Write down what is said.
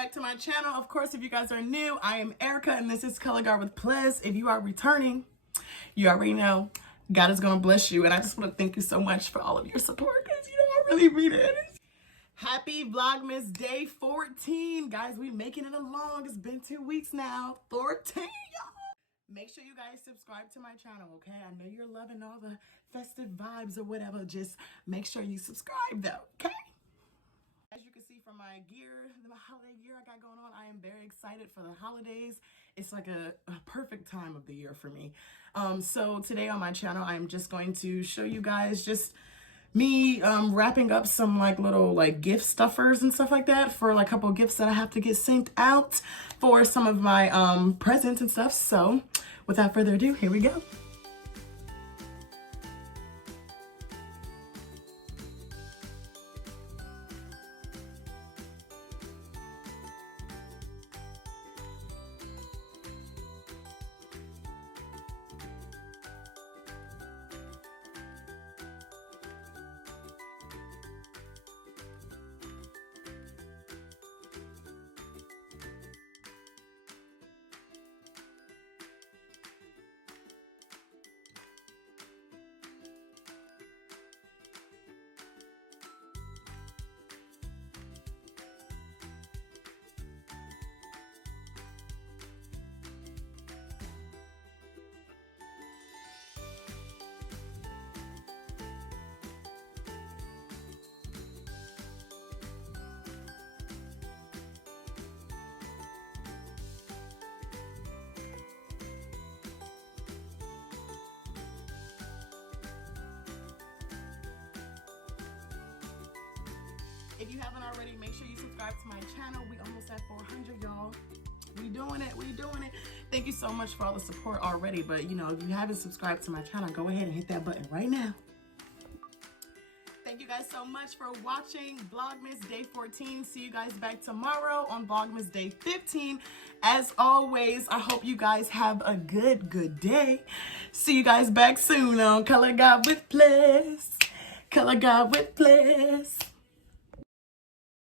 back to my channel. Of course, if you guys are new, I am Erica and this is Color Guard with Plez. If you are returning, you already know God is going to bless you. And I just want to thank you so much for all of your support because, you know, I really mean it. Happy Vlogmas Day 14. Guys, we making it along. It's been 2 weeks now. 14, y'all. Make sure you guys subscribe to my channel, okay? I know you're loving all the festive vibes or whatever. Just make sure you subscribe, though, okay? As you can see from my gear, the holiday gear I got going on, I am very excited for the holidays. It's like a perfect time of the year for me. So today on my channel, I'm just going to show you guys just me wrapping up some little gift stuffers and stuff like that for a couple of gifts that I have to get sent out for some of my presents and stuff. So without further ado, here we go. If you haven't already, make sure you subscribe to my channel. We almost at 400, y'all. We doing it. We doing it. Thank you so much for all the support already. But, you know, if you haven't subscribed to my channel, go ahead and hit that button right now. Thank you guys so much for watching Vlogmas Day 14. See you guys back tomorrow on Vlogmas Day 15. As always, I hope you guys have a good day. See you guys back soon on Color Guard with Plez. Color Guard with Plez.